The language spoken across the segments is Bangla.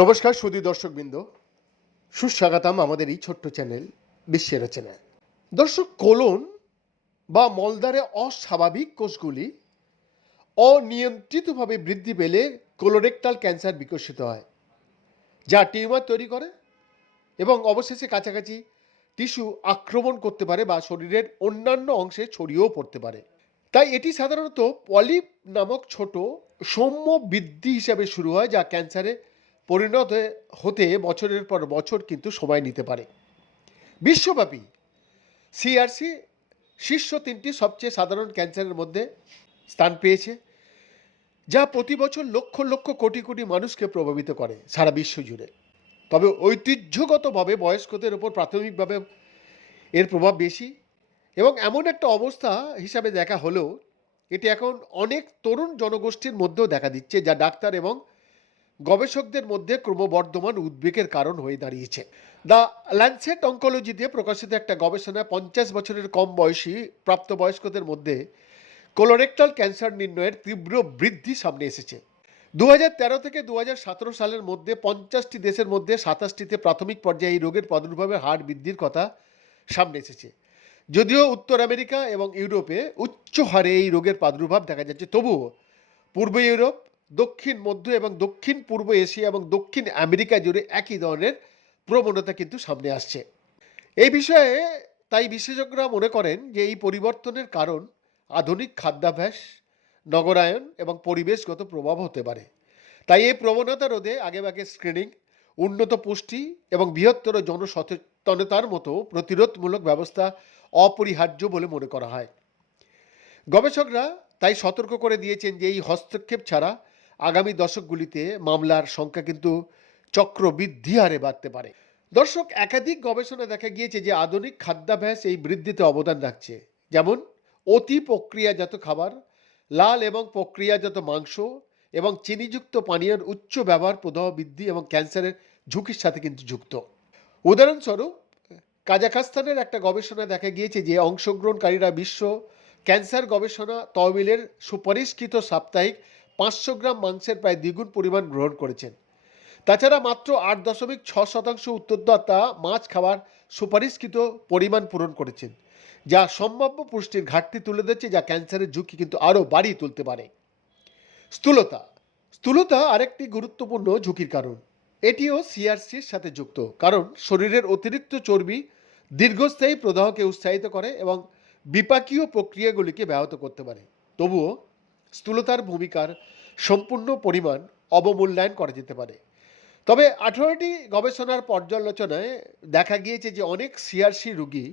নমস্কার সুদী দর্শকবৃন্দ। সুস্বাগতম আমাদের এই ছোট্ট চ্যানেল, বিশ্বের রচনা দর্শক, কোলন বা মলদ্বারে অস্বাভাবিক কোষগুলি অনিয়ন্ত্রিতভাবে বৃদ্ধি পেলে কোলোরেক্টাল ক্যান্সার বিকশিত হয়, যা টিউমার তৈরি করে এবং অবশেষে কাছাকাছি টিস্যু আক্রমণ করতে পারে বা শরীরের অন্যান্য অংশে ছড়িয়েও পড়তে পারে। তাই এটি সাধারণত পলিপ নামক ছোট সৌম্য বৃদ্ধি হিসাবে শুরু হয়, যা ক্যান্সারে পরিণত হতে বছরের পর বছর কিন্তু সময় নিতে পারে। বিশ্বব্যাপী সিআরসি শীর্ষ তিনটি সবচেয়ে সাধারণ ক্যান্সারের মধ্যে স্থান পেয়েছে, যা প্রতি বছর লক্ষ লক্ষ কোটি কোটি মানুষকে প্রভাবিত করে সারা বিশ্ব জুড়ে। তবে ঐতিহ্যগতভাবে বয়স্কদের ওপর প্রাথমিকভাবে এর প্রভাব বেশি। এবং এমন একটা অবস্থা হিসাবে দেখা হলেও, এটি এখন অনেক তরুণ জনগোষ্ঠীর মধ্যেও দেখা দিচ্ছে, যা ডাক্তার এবং গবেষকদের মধ্যে ক্রমবর্ধমান উদ্বেগের কারণ হয়ে দাঁড়িয়েছে। দ্য ল্যান্সেট অঙ্কোলজিতে প্রকাশিত একটা গবেষণায় পঞ্চাশ বছরের কম বয়সী প্রাপ্তবয়স্কদের মধ্যে কোলোরেক্টাল ক্যান্সার নির্ণয়ের তীব্র বৃদ্ধি সামনে এসেছে। দু থেকে দু সালের মধ্যে পঞ্চাশটি দেশের মধ্যে সাতাশটিতে প্রাথমিক পর্যায়ে এই রোগের প্রাদুর্ভাবের হার বৃদ্ধির কথা সামনে এসেছে। যদিও উত্তর আমেরিকা এবং ইউরোপে উচ্চ হারে এই রোগের প্রাদুর্ভাব দেখা যাচ্ছে, তবুও পূর্ব ইউরোপ, দক্ষিণ মধ্য এবং দক্ষিণ পূর্ব এশিয়া এবং দক্ষিণ আমেরিকা জুড়ে একই ধরনের প্রবণতা কিন্তু সামনে আসছে। এই বিষয়ে তাই বিশেষজ্ঞরা মনে করেন যে এই পরিবর্তনের কারণ আধুনিক খাদ্যাভ্যাস, নগরায়ন এবং পরিবেশগত প্রভাব হতে পারে। তাই এই প্রবণতা রোধে আগেভাগে স্ক্রিনিং উন্নত পুষ্টি এবং বৃহত্তর জনসচেতনতার মতো প্রতিরোধমূলক ব্যবস্থা অপরিহার্য বলে মনে করা হয়। গবেষকরা তাই সতর্ক করে দিয়েছেন যে এই হস্তক্ষেপ ছাড়া আগামী দশকগুলিতে মামলার সংখ্যা কিন্তু চক্রবৃদ্ধি হারে বাড়তে পারে। দর্শক, একাধিক গবেষণা দেখা গিয়েছে যে আধুনিক খাদ্যাভ্যাস এই বৃদ্ধিতে অবদান রাখছে। যেমন, অতি প্রক্রিয়াজাত খাবার, লাল এবং প্রক্রিয়াজাত মাংস এবং চিনিযুক্ত পানীয়ের উচ্চ ব্যবহার, প্রদাহ বৃদ্ধি এবং ক্যান্সারের ঝুঁকির সাথে কিন্তু যুক্ত। উদাহরণস্বরূপ, কাজাখাস্তানের একটা গবেষণা দেখা গিয়েছে যে অংশগ্রহণকারীরা বিশ্ব ক্যান্সার গবেষণা তহবিলের সুপারিশকৃত সাপ্তাহিক পাঁচশো গ্রাম মাংসের প্রায় দ্বিগুণ পরিমাণ গ্রহণ করেছেন। তাছাড়া মাত্র আট দশমিক ছ শতাংশ উত্তরদাতা মাছ খাওয়ার সুপারিশকৃত পরিমাণ পূরণ করেছেন, যা সম্ভাব্য পুষ্টির ঘাটতি তুলে দিচ্ছে যা ক্যান্সারের ঝুঁকি কিন্তু আরও বাড়িয়ে তুলতে পারে। স্থূলতা। স্থূলতা আরেকটি গুরুত্বপূর্ণ ঝুঁকির কারণ। এটিও সিআরসির সাথে যুক্ত, কারণ শরীরের অতিরিক্ত চর্বি দীর্ঘস্থায়ী প্রদাহকে উৎসাহিত করে এবং বিপাকীয় প্রক্রিয়াগুলিকে ব্যাহত করতে পারে। তবুও স্থূলতার ভূমিকার সম্পূর্ণ পরিমাণ অবমূল্যায়ন করা যেতে পারে। তবে আঠারোটি গবেষণার পর্যালোচনায় দেখা গিয়েছে যে অনেক সিআরসি রোগী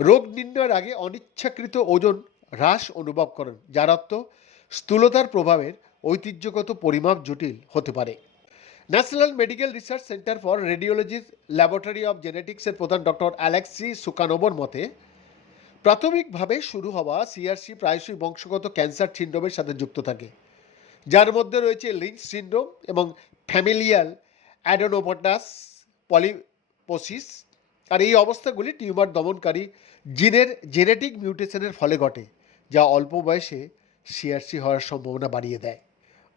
রোগ নির্ণয়ের আগে অনিচ্ছাকৃত ওজন হ্রাস অনুভব করেন, যার অর্থ স্থূলতার প্রভাবের ঐতিহ্যগত পরিমাপ জটিল হতে পারে। National medical research centre for রেডিওলজির laboratory of জেনেটিক্সের প্রধান ডক্টর অ্যালেক্সি সুকানোভর মতে, প্রাথমিকভাবে শুরু হওয়া সিআরসি প্রায়শই বংশগত ক্যান্সার সিন্ড্রোমের সাথে যুক্ত থাকে। যার মধ্যে রয়েছে লিঞ্চ সিন্ড্রোম এবং ফ্যামিলিয়াল অ্যাডোনোপটাস পলিপোসিস। আর এই অবস্থাগুলি টিউমার দমনকারী জিনের জেনেটিক মিউটেশনের ফলে ঘটে, যা অল্প বয়সে সিআরসি হওয়ার সম্ভাবনা বাড়িয়ে দেয়।